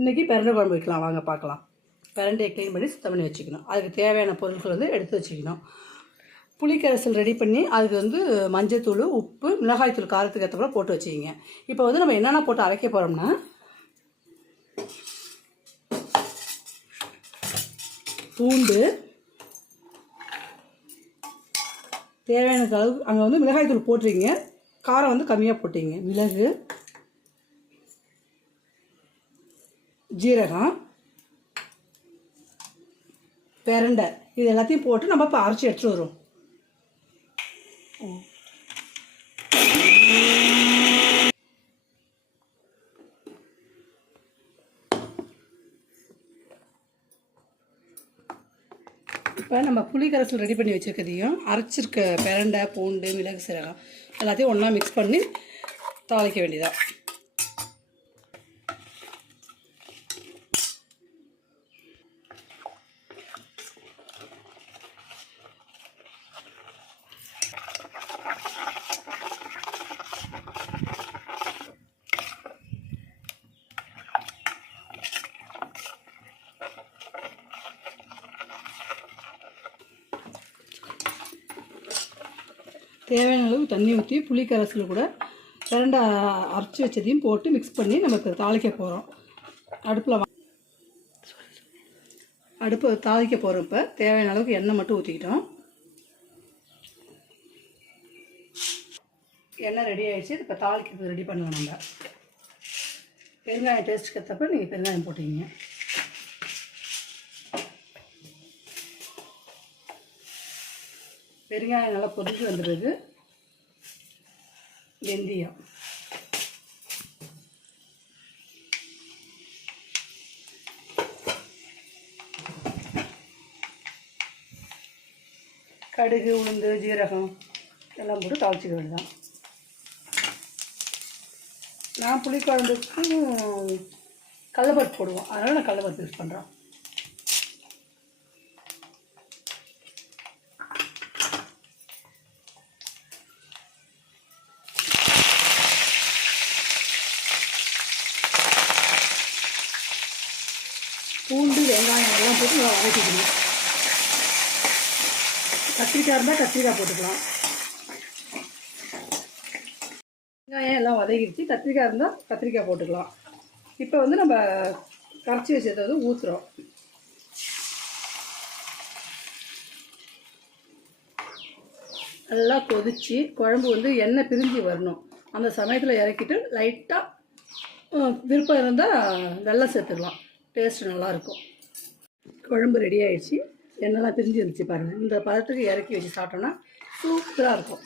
இன்றைக்கி பிரண்டை குழம்பு வைக்கலாம், வாங்க பார்க்கலாம். பிரண்டையை க்ளீன் பண்ணி சுத்தம் பண்ணி வச்சுக்கணும். அதுக்கு தேவையான பொருட்கள் வந்து எடுத்து வச்சுக்கணும். புளிக்கரைசல் ரெடி பண்ணி அதுக்கு வந்து மஞ்சத்தூள், உப்பு, மிளகாய்த்தூள் காரத்துக்கு ஏற்ற போட்டு வச்சுக்கிங்க. இப்போ வந்து நம்ம என்னென்ன போட்டு அரைக்க போகிறோம்னா, பூண்டு தேவையான அளவு, அங்கே வந்து மிளகாய்த்தூள் போட்டுருங்க, காரம் வந்து கம்மியாக போட்டிங்க. மிளகு, ஜீரகம், பிரண்டை, இது எல்லாத்தையும் போட்டு நம்ம இப்போ அரைச்சி எடுத்துகிட்டு வரோம். இப்போ நம்ம புளி கரைசல் ரெடி பண்ணி வச்சுருக்கதையும் அரைச்சிருக்க பிரண்டை, பூண்டு, மிளகு, சீரகம் எல்லாத்தையும் ஒன்றா மிக்ஸ் பண்ணி தாளிக்க வேண்டியதான். தேவையான அளவு தண்ணி ஊற்றி புளி கரைசல் கூட பிரண்டை அரைச்சி வச்சதையும் போட்டு மிக்ஸ் பண்ணி நமக்கு தாளிக்க போகிறோம். அடுப்பு தாளிக்க போகிறோம். இப்போ தேவையான அளவுக்கு எண்ணெய் மட்டும் ஊற்றிக்கிட்டோம். எண்ணெய் ரெடி ஆகிடுச்சு. இப்போ தாளிக்கிறதுக்கு ரெடி பண்ணலாம். நம்ம பெருங்காயம் டேஸ்ட்டுக்கு ஏற்றப்ப நீங்கள் பெருங்காயம் போட்டிங்க. பெருங்காயம் நல்லா பொரிஞ்சு வந்துடுது. வெந்தயம், கடுகு, உளுந்து, ஜீரகம் எல்லாம் போட்டு தாளிச்சிக்க வேண்டியதான். நான் புளிக்குழம்புக்கு கடலைப்பருப்பு போடுவோம், அதனால் நான் கடலைப்பருப்பு யூஸ் பண்ணுறேன். பூண்டு, வெங்காயம் எல்லாம் போட்டு வதக்கிக்கணும். கத்திரிக்காய் இருந்தால் கத்திரிக்காய் போட்டுக்கலாம். வெங்காயம் எல்லாம் வதக்கிடுச்சு. கத்திரிக்காய் இருந்தால் கத்திரிக்காய் போட்டுக்கலாம். இப்போ வந்து நம்ம கரைச்சி வச்சதை வந்து ஊற்றுறோம். நல்லா கொதித்து குழம்பு வந்து எண்ணெய் பிரிஞ்சு வரணும். அந்த சமயத்தில் இறக்கிட்டு லைட்டாக விருப்பம் இருந்தால் வெல்லம் சேர்த்துக்கலாம். டேஸ்ட்டு நல்லாயிருக்கும். குழம்பு ரெடி ஆகிடுச்சு. எண்ணெய்லாம் பிரிஞ்சு இருந்துச்சு பாருங்கள். இந்த பதத்துக்கு இறக்கி வச்சு சாப்பிட்டோன்னா சூப்பராக இருக்கும்.